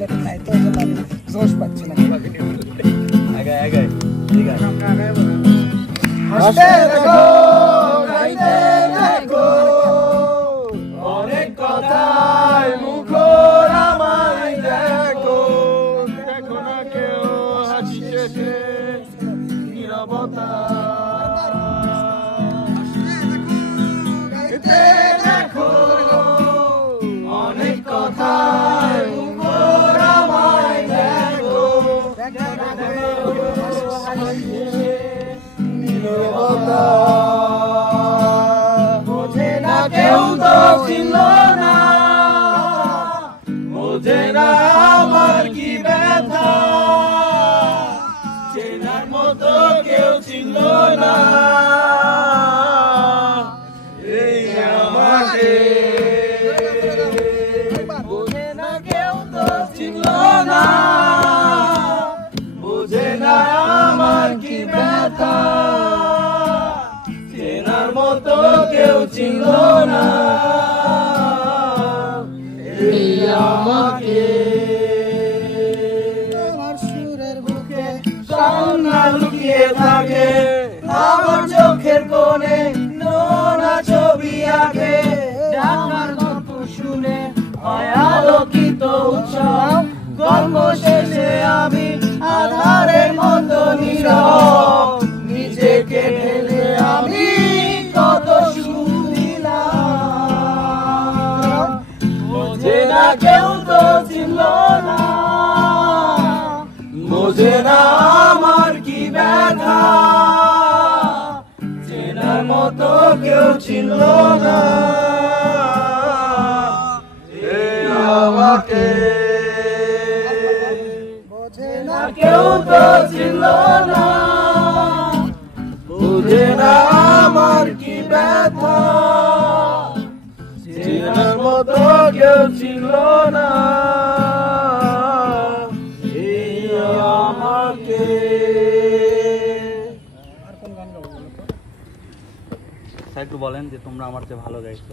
Level নাই তো এই জন্য আমি জোশ পাচ্ছি না। আগে আগে ঠিক আছে। হাসতে দেখো গাইতে দেখো অনেক কথায় মুখর আমায় দেখো, দেখো না কেউ হাসি শেষে নীরবতা। গাইতে দেখো অনেক কথায় মুখর আমায় দেখো, দেখো না কেউ হাসি শেষে নীরবতা। বোঝে না কেউ তো ছিল না, বোঝে না আমার কি ব্যথা, চেনার মতো কেউ ছিল না এই আমাকে। বোঝে না কেউ তো ছিল না, বোঝে না আমার কি ব্যথা, চেনার মতো কেউ ছিল না এই আমাকে। আমার সুরের বুকে সামনা লুকিয়ে থাকে, আমার চোখের কোণে নোনা ছবি আঁকে, ডাকার গল্প শুনে হয় আলোকিত উৎসব, গল্প শেষে আমি আধারের মতো নীরব, নিজেকে ঢেলে আমি কত সুর দিলাম। বোঝে না কেউ তো ছিল না, বোঝে না আমার কি ব্যথা, চেনার মতো কেউ ছিল না এই আমাকে। বোঝে না না কেউ তো ছিল না, বুঝে না আমার কি ব্যথা, চেনার মতো কেউ ছিল না এই আমাকে। আর কোন গান গাবো বলো তো? একটু বলেন যে তোমরা আমার চেয়ে ভালো গাইছো।